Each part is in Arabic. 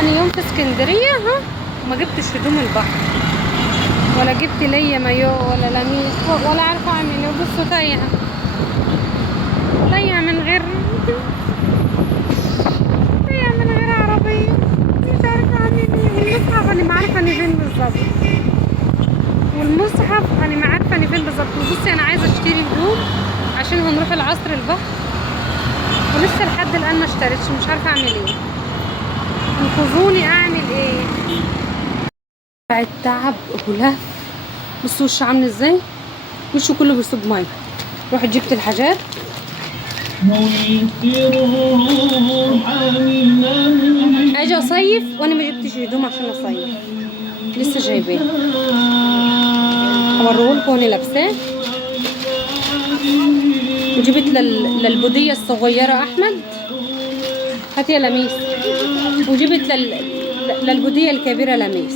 تاني يوم في اسكندرية ها، وما جبتش هدوم البحر ولا جبت ليا مايو ولا لميس ولا عارفة اعمل ايه. بصوا تايهة من غير عربية، مش عارفة اعمل ايه. والمصحف انا ما عارفة اني فين بالظبط، وبصي انا عايزة اشتري هدوم عشان هنروح العصر البحر، ولسه لحد الان ما اشتريتش، مش عارفة اعمل ايه. انقذوني اعمل ايه. بعد تعب هلاف. بصوا وشه عامل ازاي، وشه كله بيصب ميه. رحت جبت الحاجات اجي اصيف وانا ما جبتش هدوم عشان اصيف، لسه جايباه هوريهولكم وانا لابساه. وجبت للبوديه الصغيره احمد، هات يا لميس. وجبت للبوديه الكبيره لميس.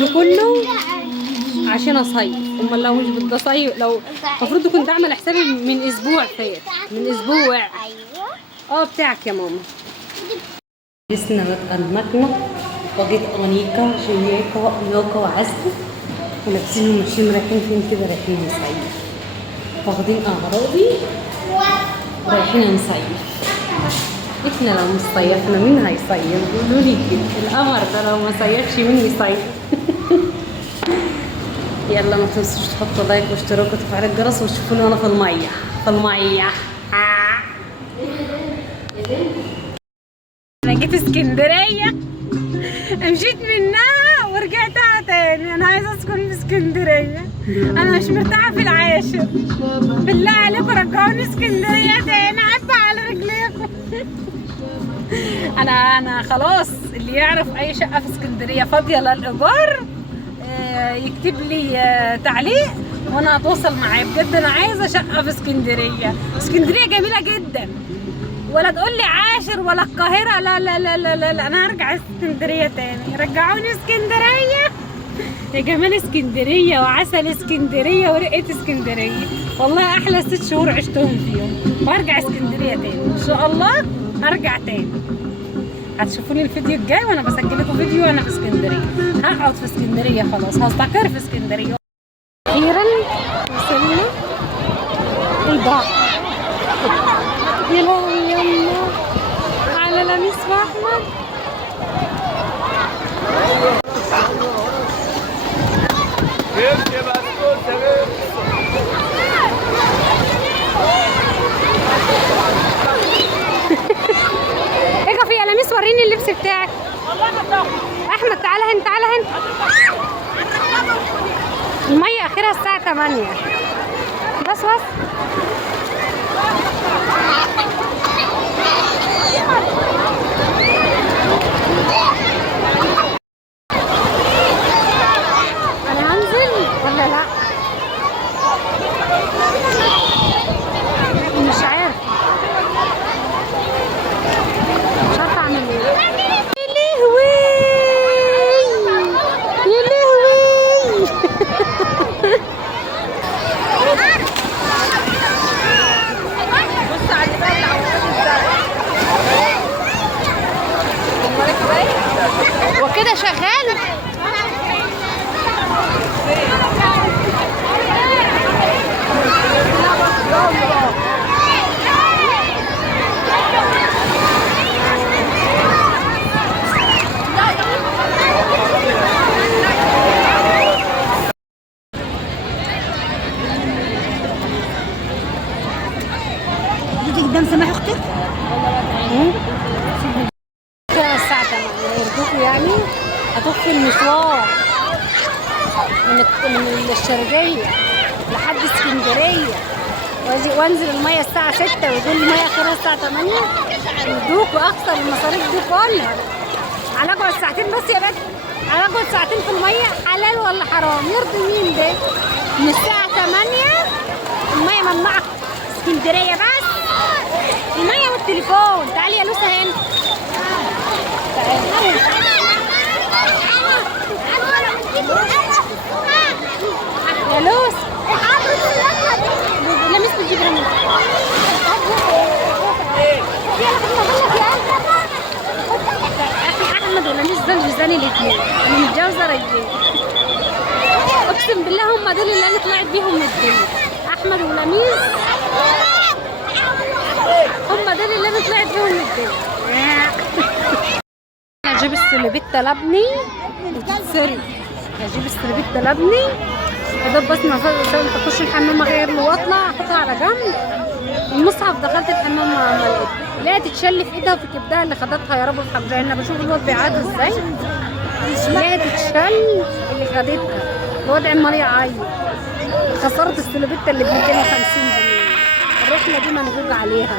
ده كله عشان اصيف. امال لو مش بدي اصيف، لو المفروض كنت اعمل حسابي من اسبوع فات، من اسبوع. بتاعك يا ماما. لسنا بقى المكنه، وجيت انيكا جياكا يوكا وعسل، ولابسين وماشيين رايحين فين كده، رايحين نصيف. واخدين اغراضي ورايحين نصيف. احنا لو مش صيفنا مين هيصيف؟ قولوا لي كده، القمر ده لو ما صيفش مين يصيف؟ يلا ما تنسوش تحطوا لايك واشتراك وتفعيل الجرس، وتشوفوني وانا في الميه. انا جيت اسكندريه، مشيت منها ورجعتها تاني. انا عايزه اسكن في اسكندريه، انا مش مرتاحه في العاشر. بالله عليكم رجعوني اسكندريه تاني، عبى على رجليكم. انا خلاص، اللي يعرف اي شقه في اسكندريه فاضيه للايجار يكتب لي تعليق وانا هتواصل معاه. بجد انا عايزه شقه في اسكندريه. اسكندريه جميله جدا، ولا تقول لي عاشر ولا القاهره. لا لا لا لا لا, لا. انا هرجع اسكندريه تاني، رجعوني اسكندريه. يا جمال اسكندريه وعسل اسكندريه ورقه اسكندريه، والله احلى 6 شهور عشتهم فيهم. وهرجع اسكندريه تاني ان شاء الله، هرجع تاني. هتشوفوني الفيديو الجاي وانا بسجل لكم فيديو وانا في اسكندريه. هقعد في اسكندريه خلاص، هستقر في اسكندريه. اخيرا وصلنا البحر. يا لهوي يما على لميس واحمد. اجا في يا لميس، وريني اللبس بتاعك. احمد تعالى هنا، تعالى هنا. الميه اخرها الساعه 8 بس. انا هنزل ولا لا مش عارفه اعمل ايه. يا لهوي يا لهوي. بص على وكده شغال. قدام سماح اختك الساعة 8 يرجوكوا يعني. هتخفي المشوار من الشرقية لحد اسكندرية، وانزل المية الساعة 6 ويقول المية اخرها الساعة 8. يرجوكوا اخسر المصاريف دي كلها على اقعد ساعتين بس يا بنت. على اقعد ساعتين في المية، حلال ولا حرام؟ يرضي مين ده؟ من الساعة 8 المية ممنوعة اسكندرية بس. المية والتليفون. تعالي يا لوسة هنا. تعالي يا لوس. لمس بتجيب رمل. احمد دول جوزاني الاثنين، انا متجوزه رجال. اقسم بالله هم دول اللي انا طلعت بيهم من الدنيا، احمد ولميس هم دول اللي انا طلعت بيهم من الدنيا. هجيب السلوبيتا لبني وتتسري، هجيب السلوبيتا لبني يا دوب بس ما اخش الحمام اغير له واطلع احطها على جنب. المصحف دخلت الحمام ما لقيت، لقيت تتشل في ايدها وفي كبدها اللي خدتها يا رب في حمزه. انا بشوف الواد بيعاد ازاي، لقيت تتشل اللي خدتها، الواد عمال يعيط. خسرت السلوبيتا اللي ب 250 جنيه، الرحله دي منغوج عليها.